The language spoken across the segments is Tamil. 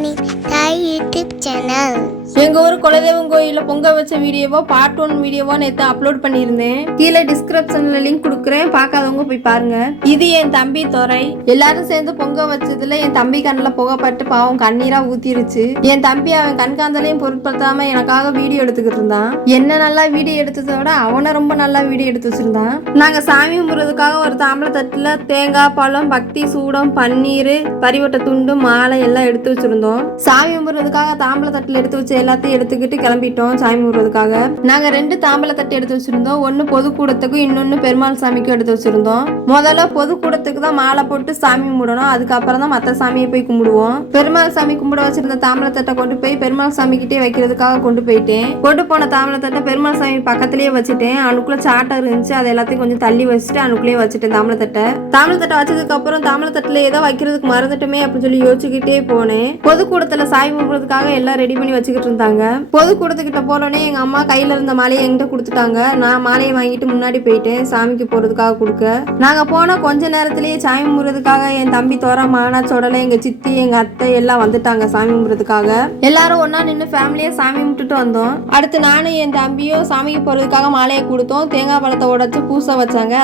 ராணி தாய் யூடியூப் சேனல். எங்க ஊர் குலதெய்வம் கோயில பொங்க வச்ச வீடியோவோ பார்ட் 1 வீடியோவோ நேற்று அப்லோட் பண்ணியிருந்தேன். கீழே டிஸ்கிரிப்ஷன்ல லிங்க் கொடுக்குறேன், பார்க்காதவங்க போய் பாருங்க. இது என் தம்பி துரை. எல்லாரும் சேர்ந்து பொங்க வச்சதுல என் தம்பி கண்ணில் புகைப்பட்டு பாவம் கண்ணீரா ஊத்திருச்சு. என் தம்பி அவன் கண்காந்தலையும் பொருட்படுத்தாம எனக்காக வீடியோ எடுத்துக்கிட்டு இருந்தான். என்ன நல்லா வீடியோ எடுத்ததை விட அவனை ரொம்ப நல்லா வீடியோ எடுத்து வச்சிருந்தான். நாங்க சாமி கும்பிட்றதுக்காக ஒரு தாம்பளை தட்டுல தேங்காய், பழம், பக்தி, சூடம், பன்னீர், பரிவட்ட துண்டு, மாலை எல்லாம் எடுத்து வச்சிருந்தோம். சாமி கும்பிட்றதுக்காக தாம்பளை தட்டுல எடுத்து வச்சு எல்லாத்தையும் எடுத்துக்கிட்டு கிளம்பிட்டோம் சாமி கும்பிட்றதுக்காக. நாங்க 2 தாம்பளை தட்டு எடுத்து வச்சிருந்தோம். ஒன்னு பொதுக்கூடத்துக்கும் இன்னொன்னு பெருமாள் சாமிக்கும் எடுத்து வச்சிருந்தோம். முதல்ல பொதுக்கூடத்துக்கு தான் மாலை போட்டு சாமி கும்பிடணும். அதுக்கப்புறம் தான் மற்ற சாமியை போய் கும்பிடுவோம். பெருமாள் சாமி கும்பிட வச்சிருந்த தாம்பளை தட்டை கொண்டு போய் பெருமாள் சாமி கிட்டே வைக்கிறதுக்காக கொண்டு போயிட்டேன். கொண்டு போன தாம்பளை தட்டை பெருமாள் சாமி பக்கத்திலேயே வச்சுட்டேன். அனுக்குள்ள சாட்டை இருந்துச்சு, அது எல்லாத்தையும் கொஞ்சம் தள்ளி வச்சுட்டு அனுக்குள்ளேயே வச்சுட்டேன் தாம்பளை தட்டை. தாம்பளை தட்டை வச்சதுக்கு அப்புறம் தாம்பளை தட்டுல ஏதோ வைக்கிறதுக்கு மறந்துட்டுமே அப்படின்னு சொல்லி யோசிச்சுக்கிட்டே போனேன். பொதுக்கூடத்துல சாமி கும்பிடுறதுக்காக எல்லாம் ரெடி பண்ணி வச்சுக்கிட்டு இருந்தாங்க. பொதுக்கூடத்துக்கிட்ட போனோடனே எங்க அம்மா கையில இருந்த மாலையை என்கிட்ட கொடுத்துட்டாங்க. நான் மாலையை வாங்கிட்டு முன்னாடி போயிட்டேன் சாமிக்கு போறதுக்காக கொடுக்க. நாங்க போன கொஞ்ச நேரத்திலேயே சாமி கும்பிடுறதுக்காக என் தம்பி தோரா, மானா, சொடலை, எங்க சித்தி, எங்க அத்தை எல்லாம் வந்துட்டாங்க சாமி கும்பிடுறதுக்காக. எல்லாரும் ஒன்னா நின்று ஃபேமிலியா சாமி கும்பிட்டுட்டு வந்தோம். அடுத்து நானும் என் தம்பியும் சாமிக்கு போறதுக்காக மாலையை கொடுத்தோம். தேங்காய் பழத்தை உடைச்சு பூசை வச்சாங்க.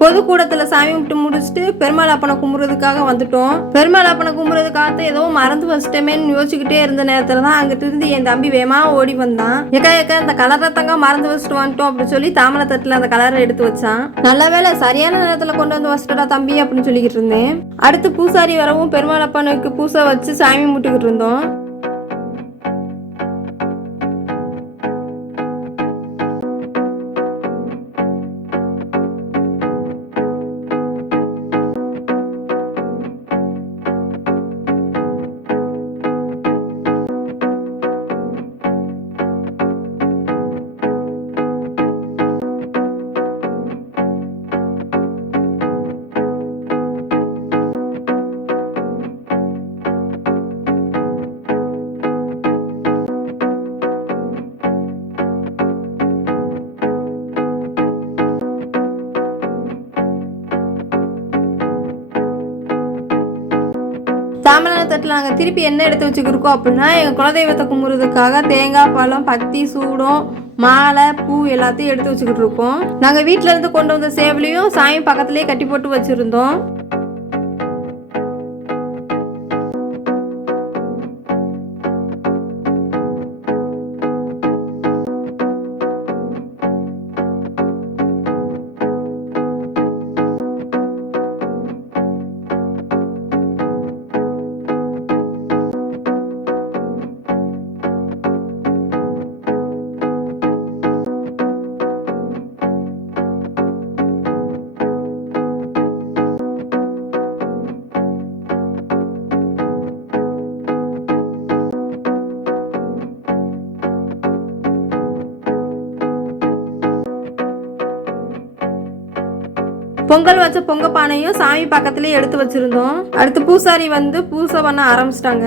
பொதுக்கூடத்துல சாமி விட்டு முடிச்சுட்டு பெருமாள் அப்பனை கும்பிட்றதுக்காக வந்துட்டோம். பெருமாள் அப்பனை கும்பிட்றதுக்காக ஏதோ மறந்து வச்சிட்டமேன்னு யோசிச்சுக்கிட்டே இருந்த நேரத்துல தான் அங்கிட்டு இருந்து என் தம்பி வேமா ஓடி வந்தான். எக்க இந்த கலரை தங்க மறந்து வச்சுட்டு வந்துட்டோம் அப்படின்னு சொல்லி தாமரை தட்டுல அந்த கலரை எடுத்து வச்சான். நல்ல வேலை சரியான நேரத்துல கொண்டு வந்து வச்சுட்டா தம்பி அப்படின்னு சொல்லிக்கிட்டு இருந்தேன். அடுத்து பூசாரி வரவும் பெருமாள் அப்பனுக்கு பூசை வச்சு சாமி முட்டுக்கிட்டு இருந்தோம். தாமரை தட்டில் நாங்கள் திருப்பி என்ன எடுத்து வச்சுக்கிருக்கோம் அப்படின்னா எங்கள் குலதெய்வத்தை கும்பிட்றதுக்காக தேங்காய், பழம், பக்தி, சூடம், மாலை, பூ எல்லாத்தையும் எடுத்து வச்சுக்கிட்டு இருக்கோம். நாங்கள் வீட்டில இருந்து கொண்டு வந்த சேவலையும் சாமி பக்கத்துலேயே கட்டி போட்டு வச்சுருந்தோம். பொங்கல் வச்ச பொங்க பானையும் சாமி பக்கத்துலேயே எடுத்து வச்சிருந்தோம். அடுத்து பூசாரி வந்து பூசை பண்ண ஆரம்பிச்சிட்டாங்க.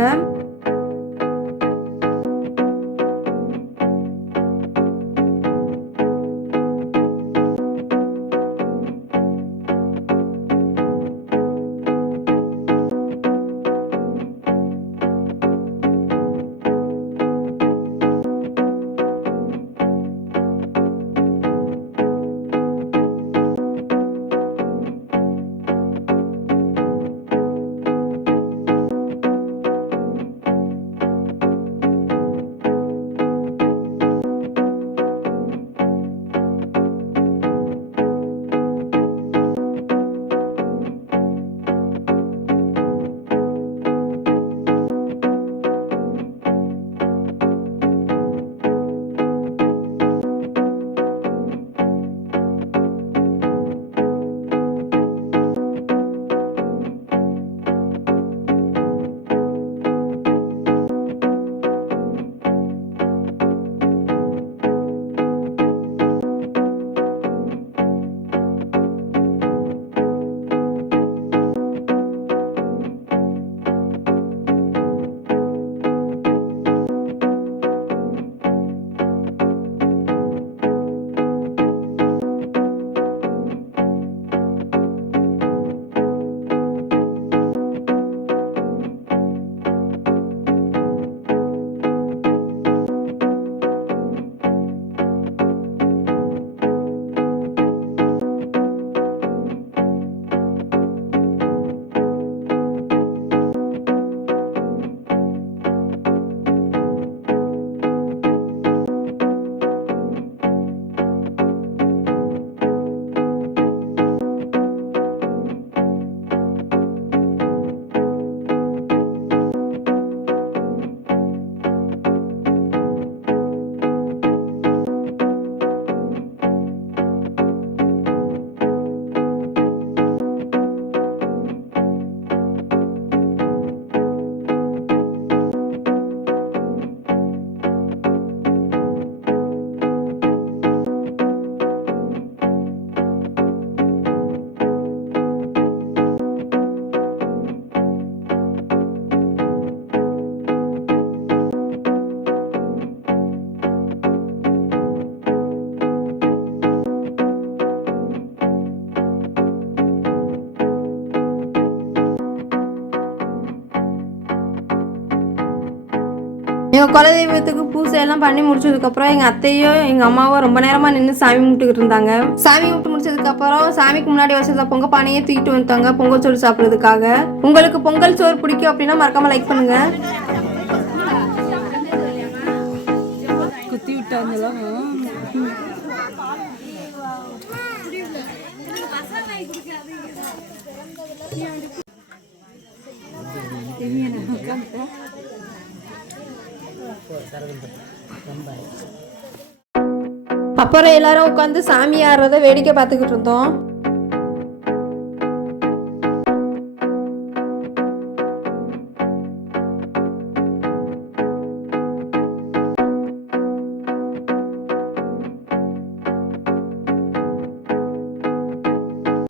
எங்கள் குலதெய்வத்துக்கு பூசை எல்லாம் பண்ணி முடிச்சதுக்கப்புறம் எங்கள் அத்தையும் எங்கள் அம்மாவும் ரொம்ப நேரமாக நின்று சாமி கும்பிட்டுக்கிட்டு இருந்தாங்க. சாமி கும்பிட்டு முடிச்சதுக்கப்புறம் சாமிக்கு முன்னாடி வச்சத பொங்க பானையே தூக்கிட்டு வந்துட்டாங்க பொங்கல் சோறு சாப்பிட்றதுக்காக. உங்களுக்கு பொங்கல் சோறு பிடிக்கும் அப்படின்னா மறக்காமல் லைக் பண்ணுங்க. குத்தி விட்டாங்கலாம். அப்புறம் எல்லாரும் உட்காந்து சாமி ஆடுறத வேடிக்கை பார்த்துக்கிட்டு இருந்தோம்.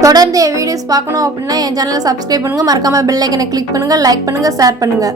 தொடர்ந்து என் வீடியோஸ் பார்க்கணும் அப்படின்னா என் சேனலை சப்ஸ்கிரைப் பண்ணுங்க, மறக்காம பெல் ஐக்கனை கிளிக் பண்ணுங்க, லைக் பண்ணுங்க, ஷேர் பண்ணுங்க.